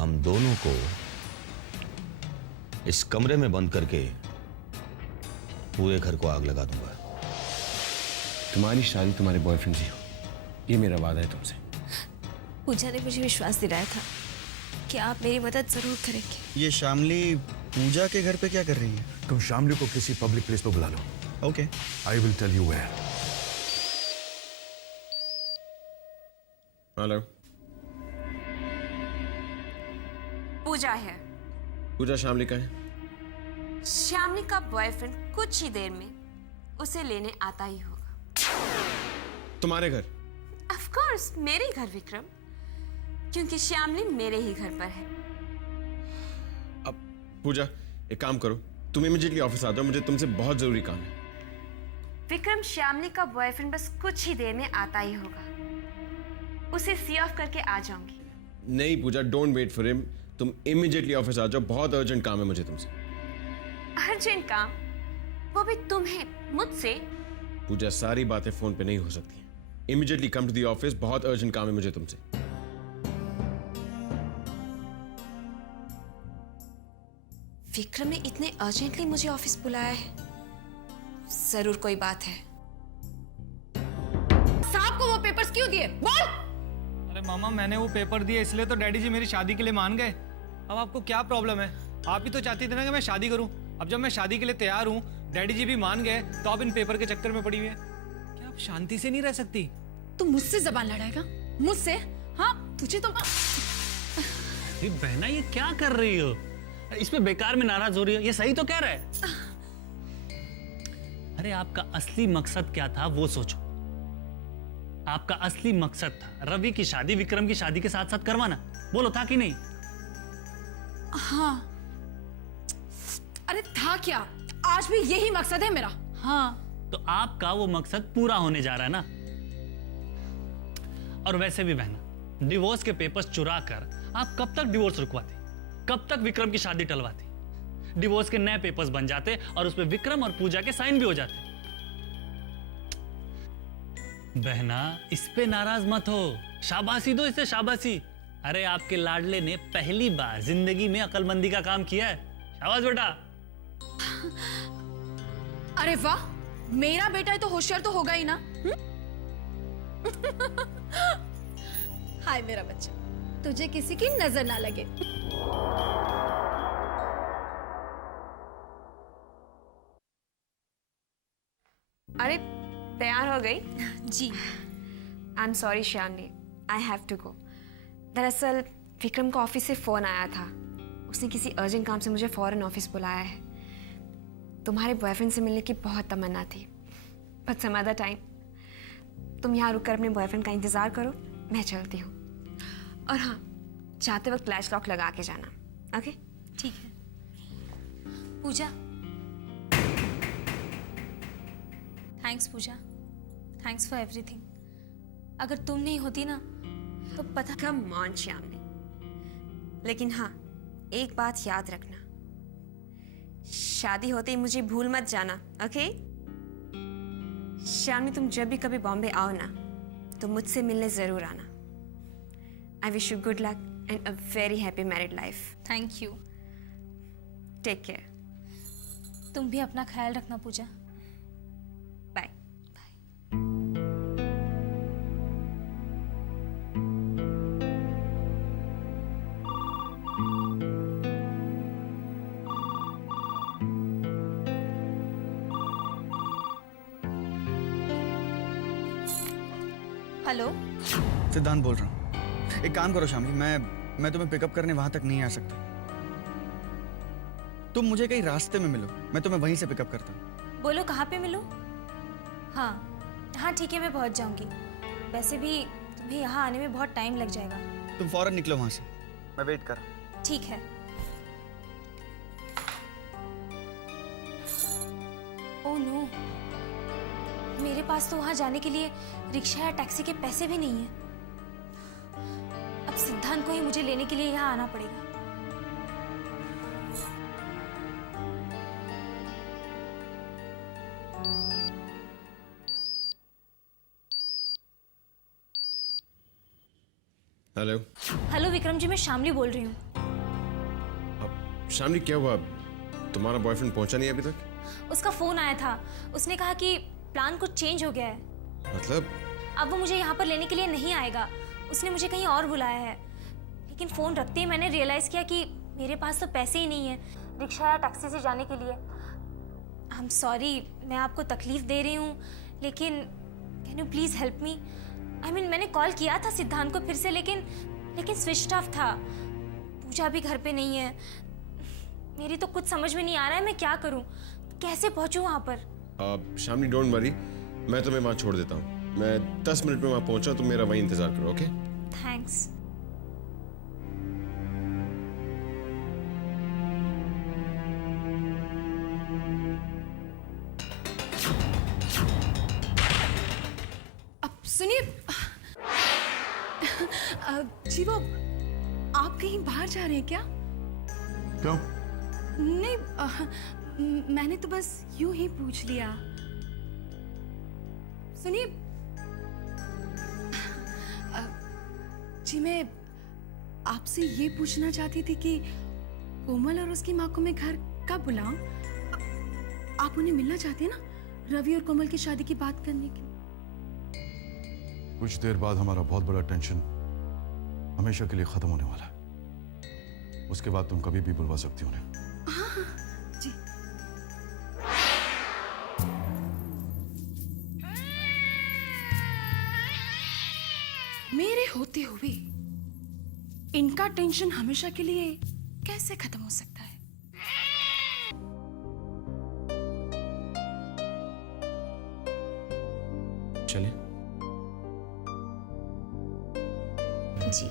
हम दोनों को इस कमरे में बंद करके पूरे घर को आग लगा दूंगा। तुम्हारी शादी तुम्हारे बॉयफ्रेंड से हो, ये मेरा वादा है तुमसे। पूजा ने मुझे विश्वास दिलाया था कि आप मेरी मदद जरूर करेंगे। ये शामली पूजा के घर पे क्या कर रही है? तुम शामली को किसी पब्लिक प्लेस पर बुला लो। Okay. I will tell you where. Hello. Puja है। पूजा शामली का है? श्यामली का बॉयफ्रेंड कुछ ही देर में उसे लेने आता ही होगा। तुम्हारे घर? ऑफ कोर्स मेरे ही घर विक्रम, क्योंकि श्यामली मेरे ही घर पर है। अब पूजा एक काम करो, तुम इमीडिएटली ऑफिस आ जाओ, मुझे तुमसे बहुत जरूरी काम है। विक्रम, श्यामली का बॉयफ्रेंड बस कुछ ही देर में आता ही होगा, उसे सी ऑफ करके आ जाऊंगी। नहीं पूजा, डोंट वेट फॉर हिम, तुम इमीडिएटली ऑफिस आ जाओ, बहुत अर्जेंट काम है मुझे तुमसे। अर्जेंट काम? वो भी तुम्हें मुझसे? पूजा सारी बातें फोन पे नहीं हो सकती। Immediately come to the office, बहुत अर्जेंट काम है मुझे तुमसे। विक्रम ने इतने अर्जेंटली मुझे ऑफिस बुलाया है, जरूर कोई बात है। साहब को वो पेपर्स क्यों दिए? बोल। अरे मामा, मैंने वो पेपर दिए इसलिए तो डैडी जी मेरी शादी के लिए मान गए। अब आपको क्या प्रॉब्लम है? आप ही तो चाहती थी ना कि मैं शादी करूं। अब जब मैं शादी के लिए तैयार हूं, डैडी जी भी मान गए, तो आप इन पेपर के चक्कर में पड़ी हुई है। क्या आप शांति से नहीं रह सकती? तू मुझसे जबान लड़ाएगा? मुझसे? हाँ, तुझे तो बहना ये क्या कर रही हो? इसमें बेकार में नाराज हो रही हो, ये सही तो कह रहा है। अरे आपका असली मकसद क्या था वो सोचो। आपका असली मकसद था रवि की शादी विक्रम की शादी के साथ साथ करवाना। बोलो था कि नहीं? हाँ। अरे था क्या? आज भी यही मकसद है मेरा। हाँ, तो आपका वो मकसद पूरा होने जा रहा है ना। और वैसे भी बहना, डिवोर्स के पेपर्स चुरा कर आप कब तक डिवोर्स रुकवाते? कब तक विक्रम की शादी टलवाते? डिवोर्स के नए पेपर्स बन जाते और उसमें विक्रम और पूजा के साइन भी हो जाते। बहना, इस पे नाराज मत हो, शाबाशी दो इसे, शाबाशी। अरे आपके लाडले ने पहली बार जिंदगी में अक्लमंदी का काम किया है। शाबाश बेटा। अरे वाह, मेरा बेटा है तो होशियार तो होगा ही ना। हाय मेरा बच्चा, तुझे किसी की नजर ना लगे। अरे तैयार हो गई? जी। I am sorry Shyamli, I have to go. दरअसल विक्रम को ऑफिस से फोन आया था, उसने किसी अर्जेंट काम से मुझे फौरन ऑफिस बुलाया है। तुम्हारे बॉयफ्रेंड से मिलने की बहुत तमन्ना थी, बट सम अदर टाइम। तुम यहाँ रुककर अपने बॉयफ्रेंड का इंतजार करो, मैं चलती हूँ। और हाँ, जाते वक्त फ्लैश लॉक लगा के जाना, ओके? ठीक है। Puja, thanks Puja, thanks for everything. अगर तुम नहीं होती ना तो पता। कम ऑन श्यामली, लेकिन हाँ, एक बात याद रखना, शादी होते ही मुझे भूल मत जाना, ओके? श्यामली, तुम जब भी कभी बॉम्बे आओ ना तो मुझसे मिलने जरूर आना। I wish you good luck and a very happy married life. Thank you. Take care. तुम भी अपना ख्याल रखना पूजा। बाय। हेलो, सिद्धांत बोल रहा हूँ। एक काम करो शामली, मैं तुम्हें पिकअप करने वहां तक नहीं आ सकता। तुम मुझे कहीं रास्ते में मिलो, मैं तुम्हें वहीं से पिकअप करता हूँ। बोलो कहाँ पे मिलूं? हाँ हाँ ठीक है, मैं पहुंच जाऊंगी। वैसे भी तुम्हें यहाँ आने में बहुत टाइम लग जाएगा। तुम फौरन निकलो वहां से, मैं वेट कर रहा हूँ। ठीक है। ओह नो, मेरे पास तो वहां जाने के लिए रिक्शा या टैक्सी के पैसे भी नहीं है। अब सिद्धांत को ही मुझे लेने के लिए यहाँ आना पड़ेगा। हेलो। हेलो विक्रम जी, मैं शामली बोल रही हूँ। शामली क्या हुआ? तुम्हारा बॉयफ्रेंड पहुंचा नहीं अभी तक? उसका फोन आया था, उसने कहा कि प्लान कुछ चेंज हो गया है। मतलब? अब वो मुझे यहाँ पर लेने के लिए नहीं आएगा, उसने मुझे कहीं और बुलाया है। लेकिन फ़ोन रखते ही मैंने रियलाइज़ किया कि मेरे पास तो पैसे ही नहीं है रिक्शा या टैक्सी से जाने के लिए। आई एम सॉरी, मैं आपको तकलीफ़ दे रही हूँ, लेकिन can you please help me? I mean मैंने कॉल किया था सिद्धांत को फिर से, लेकिन स्विच ऑफ था। पूजा भी घर पे नहीं है। मेरी तो कुछ समझ में नहीं आ रहा है मैं क्या करूँ, कैसे पहुँचूँ वहाँ पर? शामली डोंट वरी, मैं तुम्हें वहाँ छोड़ देता हूँ। मैं 10 मिनट में वहाँ पहुँचा, तुम मेरा वहीं इंतजार करो, ओके? थैंक्स। अब सुनिए, जी वो आप कहीं बाहर जा रहे हैं क्या? क्यों? नहीं, मैंने तो बस यूं ही पूछ लिया। सुनिए, जी मैं आपसे ये पूछना चाहती थी कि कोमल और उसकी माँ को मैं घर कब बुलाऊं? आप उन्हें मिलना चाहते हैं ना, रवि और कोमल की शादी की बात करने के लिए। कुछ देर बाद हमारा बहुत बड़ा टेंशन हमेशा के लिए खत्म होने वाला है। उसके बाद तुम कभी भी बुलवा सकती हो उन्हें। हाँ, जी। मेरे होते हुए इनका टेंशन हमेशा के लिए कैसे खत्म हो सकता है? चलिए। जी।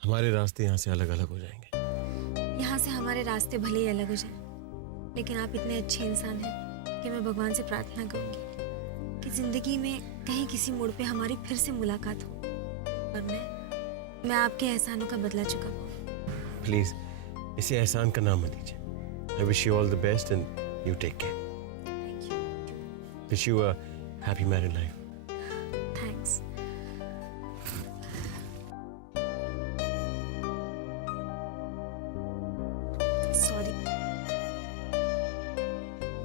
हमारे रास्ते यहाँ से अलग अलग हो जाएंगे। यहाँ से हमारे रास्ते भले ही अलग हो जाएं, लेकिन आप इतने अच्छे इंसान हैं कि मैं भगवान से प्रार्थना करूंगी कि जिंदगी में कहीं किसी मोड़ पे हमारी फिर से मुलाकात हो और मैं आपके एहसानों का बदला चुका हूँ। प्लीज इसे एहसान का नाम मत दीजिए। I wish you all the best and you take care. Thank you. Wish you a happy married life. Thanks. Sorry,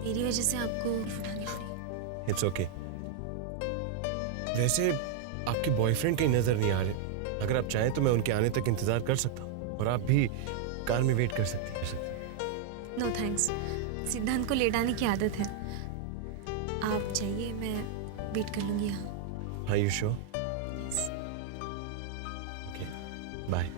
मेरी वजह से आपको उठानी पड़ी। It's okay. वैसे आपके बॉयफ्रेंड कहीं नजर नहीं आ रहे। अगर आप चाहें तो मैं उनके आने तक इंतजार कर सकता हूँ और आप भी कार में वेट कर सकती हैं। नो थैंक्स, सिद्धांत को लेट आने की आदत है। आप जाइए, मैं वेट कर लूंगी यहाँ। हाँ, you sure? Yes. Okay, bye.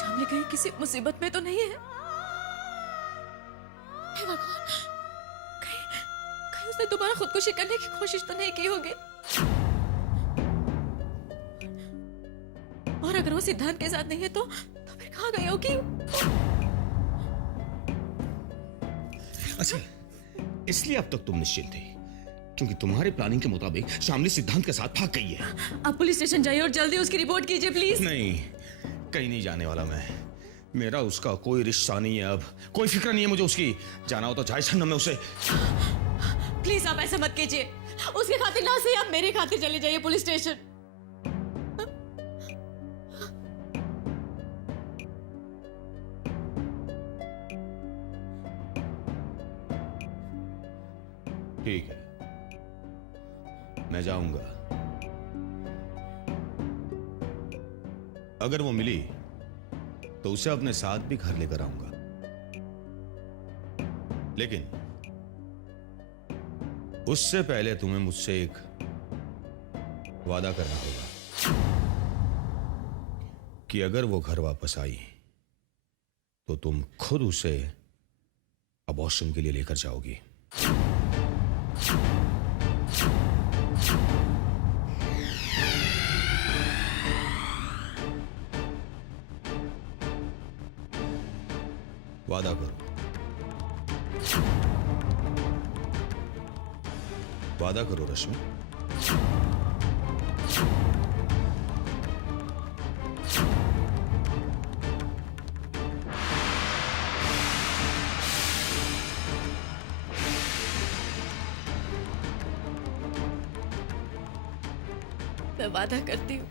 Shamli कहीं किसी मुसीबत में तो नहीं है? हे भगवान, कहीं कहीं उसने दोबारा खुदकुशी करने की कोशिश तो नहीं की होगी? और अगर वो सिद्धांत के साथ नहीं है तो फिर कहाँ गई होगी? अच्छा, इसलिए अब तक तुम निश्चिंत थे क्योंकि तुम्हारे प्लानिंग के मुताबिक शामली सिद्धांत के साथ भाग गई है। आप पुलिस स्टेशन जाइए और जल्दी उसकी रिपोर्ट कीजिए प्लीज। नहीं, कहीं नहीं जाने वाला मैं। मेरा उसका कोई रिश्ता नहीं है, अब कोई फिक्र नहीं है मुझे उसकी। जाना हो तो जाए छन्ना में उसे। प्लीज आप ऐसा मत कीजिए। उसके खातिर ना सही आप मेरे खातिर चले जाइए पुलिस स्टेशन। ठीक है, मैं जाऊंगा। अगर वो मिली तो उसे अपने साथ भी घर लेकर आऊंगा, लेकिन उससे पहले तुम्हें मुझसे एक वादा करना होगा कि अगर वो घर वापस आई तो तुम खुद उसे अबॉर्शन के लिए लेकर जाओगी। वादा करो, वादा करो रश्मि। मैं वादा करती हूँ।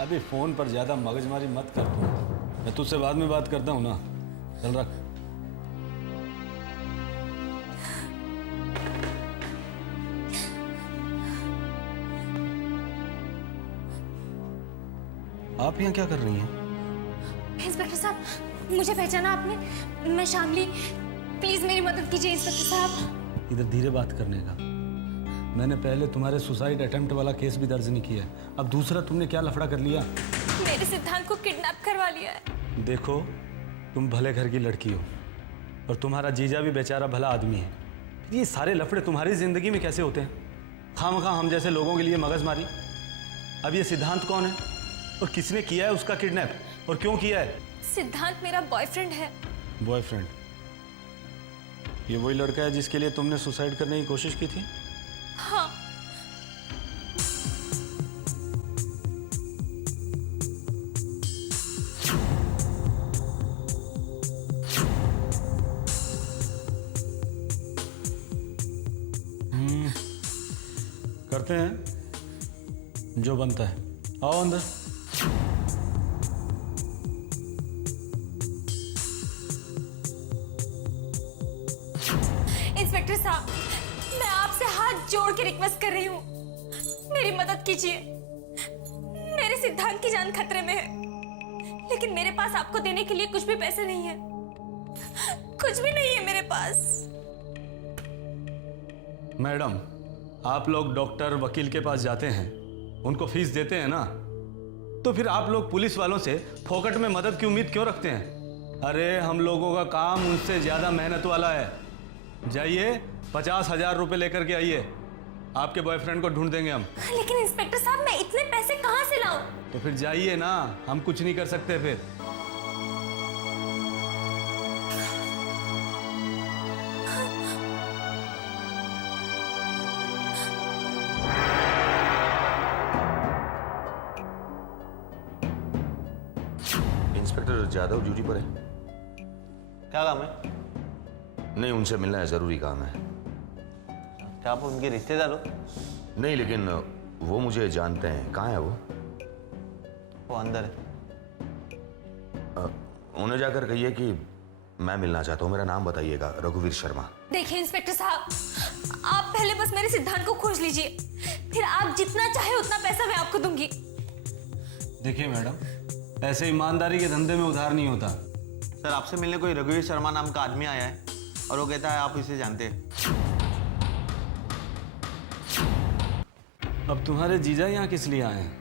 अभी फोन पर ज्यादा मगजमारी मत कर तू। मैं तुझसे बाद में बात करता हूँ ना। चल रख। आप यहाँ क्या कर रही हैं? इंस्पेक्टर साहब, मुझे पहचाना आपने? मैं शामली। प्लीज मेरी मदद कीजिए इंस्पेक्टर साहब। इधर धीरे बात करने का। मैंने पहले तुम्हारे सुसाइड अटेम्प्ट वाला केस भी दर्ज नहीं किया। अब दूसरा तुमने क्या लफड़ा कर लिया? मेरे सिद्धांत को किडनैप करवा लिया है। देखो, तुम भले घर की लड़की हो और तुम्हारा जीजा भी बेचारा भला आदमी है। फिर ये सारे लफड़े तुम्हारी जिंदगी में कैसे होते हैं? खामखा हम जैसे लोगों के लिए मगजमारी। अब ये सिद्धांत कौन है और किसने किया है उसका किडनैप और क्यों किया है? सिद्धांत मेरा बॉयफ्रेंड है। बॉयफ्रेंड? ये वही लड़का है जिसके लिए तुमने सुसाइड करने की कोशिश की थी? हाँ। करते हैं जो बनता है। आओ अंदर। इंस्पेक्टर साहब, मैं आपसे हाथ जोड़ के रिक्वेस्ट कर रही हूँ, मेरी मदद कीजिए। मेरे सिद्धांत की जान खतरे में है, लेकिन मेरे पास आपको देने के लिए कुछ भी पैसे नहीं है। कुछ भी नहीं है मेरे पास। मैडम, आप लोग डॉक्टर वकील के पास जाते हैं, उनको फीस देते हैं ना, तो फिर आप लोग पुलिस वालों से फोकट में मदद की उम्मीद क्यों रखते हैं? अरे हम लोगों का काम उनसे ज्यादा मेहनत वाला है। जाइए 50,000 रुपए लेकर के आइए, आपके बॉयफ्रेंड को ढूंढ देंगे हम। लेकिन इंस्पेक्टर साहब, मैं इतने पैसे कहाँ से लाऊं? तो फिर जाइए ना, हम कुछ नहीं कर सकते फिर। इंस्पेक्टर जादव ड्यूटी पर है? क्या काम है? नहीं, उनसे मिलना है, जरूरी काम है। क्या आप उनके रिश्तेदार हो? नहीं, लेकिन वो मुझे जानते हैं। कहाँ है वो? वो अंदर है। उन्हें जाकर कहिए कि मैं मिलना चाहता हूँ। मेरा नाम बताइएगा, रघुवीर शर्मा। देखिए इंस्पेक्टर साहब, आप पहले बस मेरे सिद्धांत को खोज लीजिए, फिर आप जितना चाहे उतना पैसा मैं आपको दूंगी। देखिए मैडम, ऐसे ईमानदारी के धंधे में उधार नहीं होता। सर, आपसे मिलने कोई रघुवीर शर्मा नाम का आदमी आया है और वो कहता है आप इसे जानते हैं। अब तुम्हारे जीजा यहाँ किस लिए आए हैं?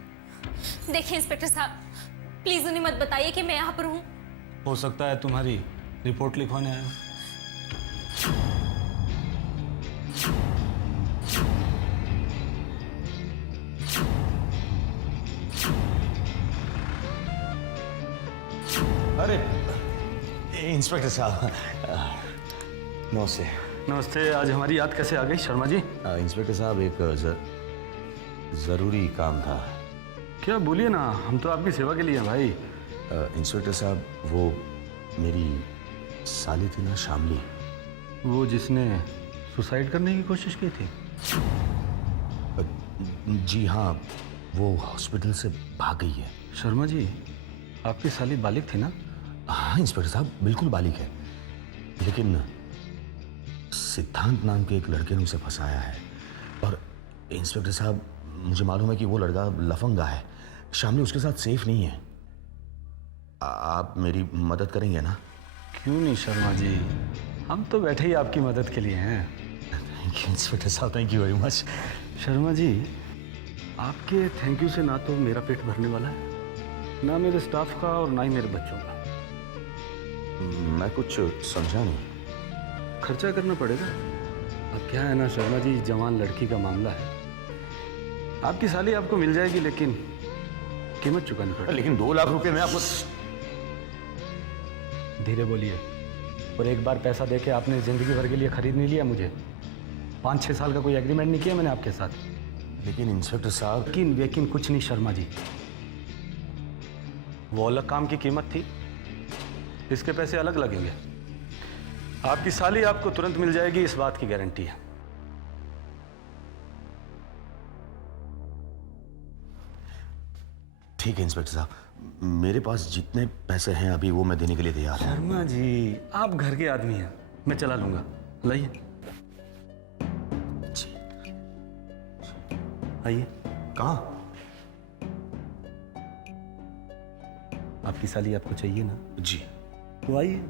देखिए इंस्पेक्टर साहब, प्लीज उन्हें मत बताइए कि मैं यहाँ पर हूँ। हो सकता है तुम्हारी रिपोर्ट लिखवाने आए हो। अरे इंस्पेक्टर साहब, नमस्ते। नमस्ते। आज हमारी याद कैसे आ गई शर्मा जी? इंस्पेक्टर साहब, एक जरूरी काम था। क्या, बोलिए ना, हम तो आपकी सेवा के लिए हैं भाई। इंस्पेक्टर साहब, वो मेरी साली थी ना, शामली, वो जिसने सुसाइड करने की कोशिश की थी? जी हाँ, वो हॉस्पिटल से भाग गई है। शर्मा जी, आपकी साली बालिग थी ना? हाँ इंस्पेक्टर साहब, बिल्कुल बालिग है, लेकिन सिद्धांत नाम के एक लड़के ने उसे फंसाया है। और इंस्पेक्टर साहब, मुझे मालूम है कि वो लड़का लफंगा है। शामली उसके साथ सेफ नहीं है। आप मेरी मदद करेंगे ना? क्यों नहीं शर्मा जी, हम तो बैठे ही आपकी मदद के लिए हैं। थैंक यू इंस्पेक्टर साहब, thank you very much. Sharma ji, आपके थैंक यू से ना तो मेरा पेट भरने वाला है, ना मेरे स्टाफ का और ना ही मेरे बच्चों का। मैं कुछ समझा नहीं। खर्चा करना पड़ेगा। अब क्या है ना शर्मा जी, जवान लड़की का मामला है। आपकी साली आपको मिल जाएगी, लेकिन कीमत चुकानी पड़ेगी। लेकिन 2 लाख रुपए में आपको। धीरे बोलिए। और एक बार पैसा देके आपने जिंदगी भर के लिए खरीद नहीं लिया मुझे। 5-6 साल का कोई एग्रीमेंट नहीं किया मैंने आपके साथ। लेकिन इंस्पेक्टर साहब। लेकिन कुछ नहीं शर्मा जी, वो अलग काम की कीमत थी, इसके पैसे अलग लगेंगे। आपकी साली आपको तुरंत मिल जाएगी, इस बात की गारंटी है। ठीक है इंस्पेक्टर साहब, मेरे पास जितने पैसे हैं अभी वो मैं देने के लिए तैयार हूं। शर्मा जी, आप घर के आदमी हैं, मैं चला लूंगा। लाइए, आइए। कहाँ? आपकी साली आपको चाहिए ना? जी। तो आइए।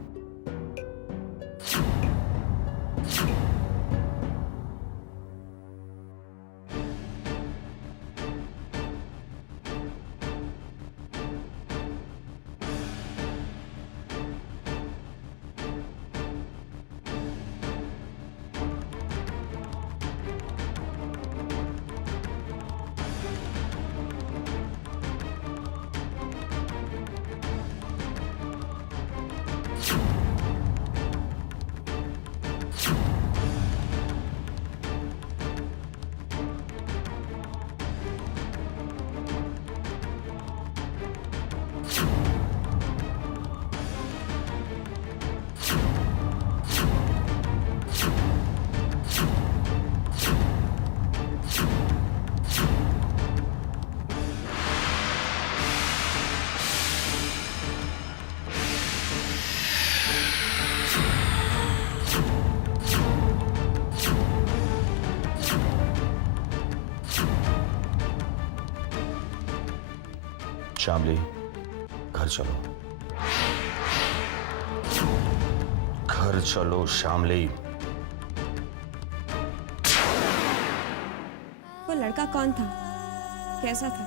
शामली, घर चलो, घर चलो शामली। वो लड़का कौन था? कैसा था?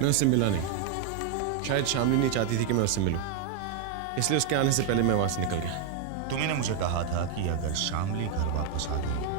मैं उससे मिला नहीं। शायद शामली नहीं चाहती थी कि मैं उससे मिलूं, इसलिए उसके आने से पहले मैं वहां से निकल गया। तुम्ही ने मुझे कहा था कि अगर शामली घर वापस आ गई